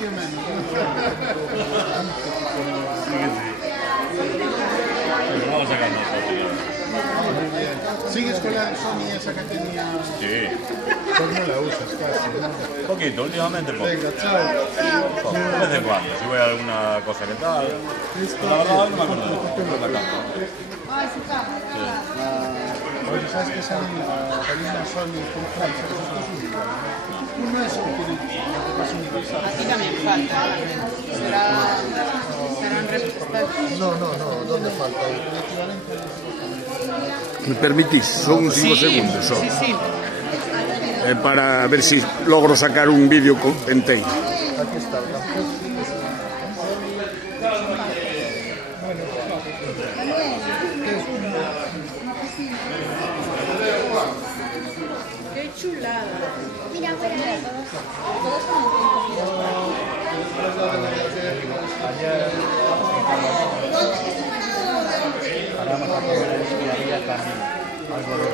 tío menos. Sí, sí. Pero vamos a sacar nosotros. Muy bien. ¿Sigues con la Sony esa que tenía? Sí. Pues no la usas casi, ¿no? Poquito, últimamente poco. Venga, chao. Poco, de vez en cuando, si voy a alguna cosa que tal. La verdad no me acuerdo de la cámara. Oye, ¿sabes que salen la Sony con Francia? Uno es que tiene más universal. Aquí también falta. Serán representantes. No, ¿dónde falta? ¿Me permitís? Son 5 segundos só. Sí, sí. Para ver si logro sacar un vídeo entero. Aquí está. Qué chulada. Mira, todos son Vamos a comer esto y había también algo de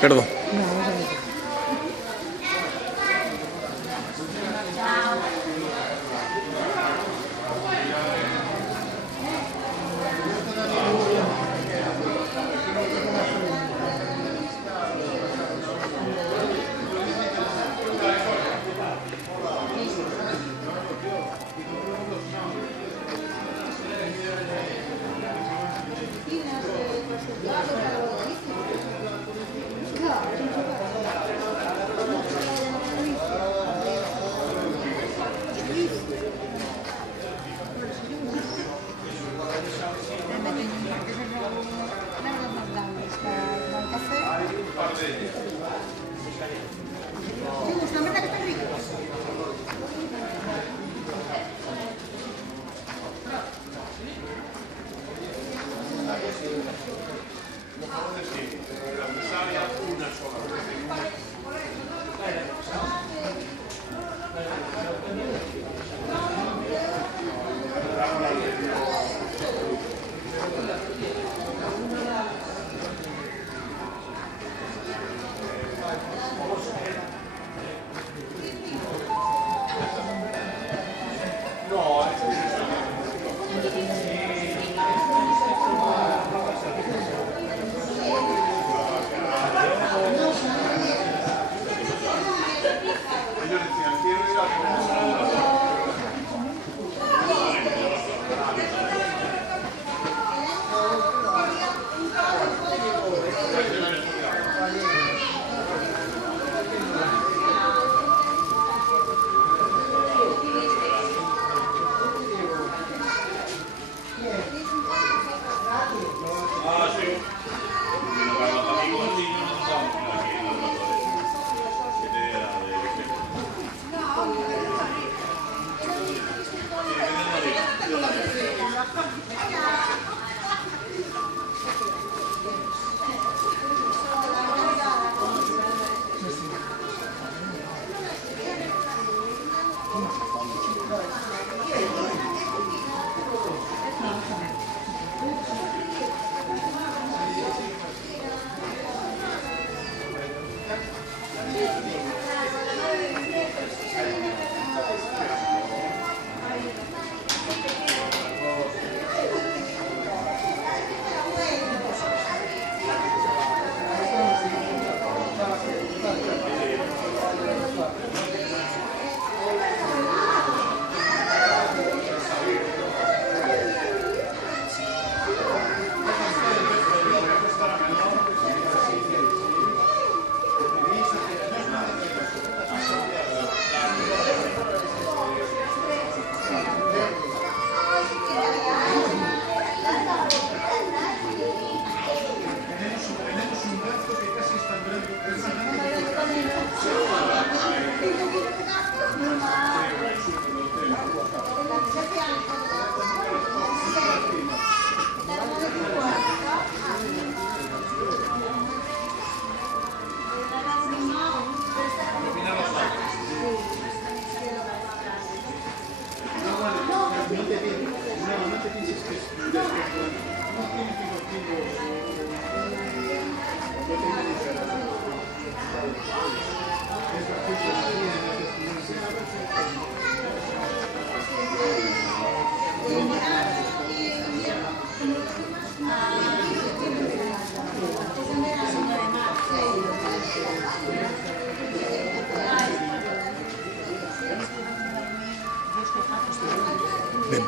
Perdón.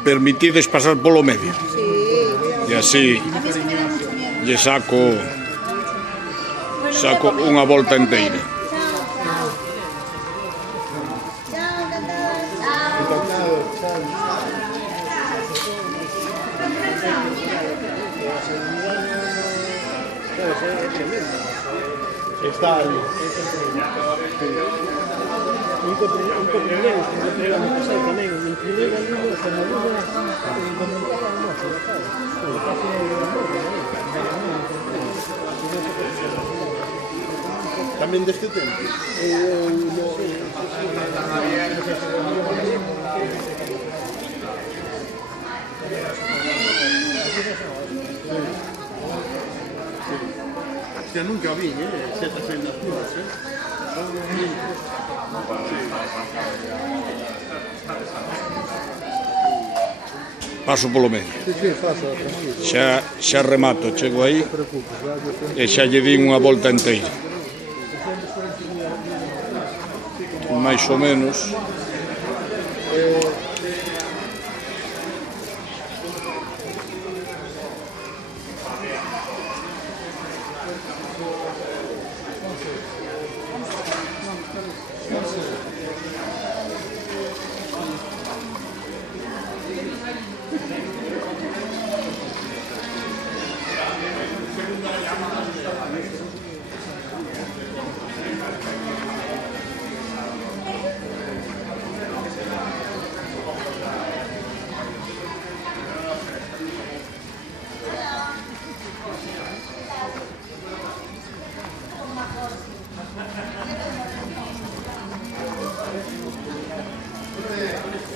Permitides pasar polo medio. E así lle saco unha volta inteira. Está ali. Un comprimento ano pasado tamén, un primeiro alumno, como alumno, comentaba a moza, sabes? Casi tamén deste tempo? Hostia, nunca vi, setas en las curvas, Paso polo medio. Xa remato, chego aí e xa lle din unha volta inteira. Mais ou menos.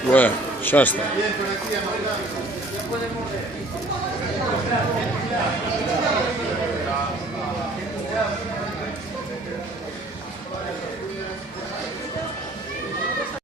Bueno, xa está.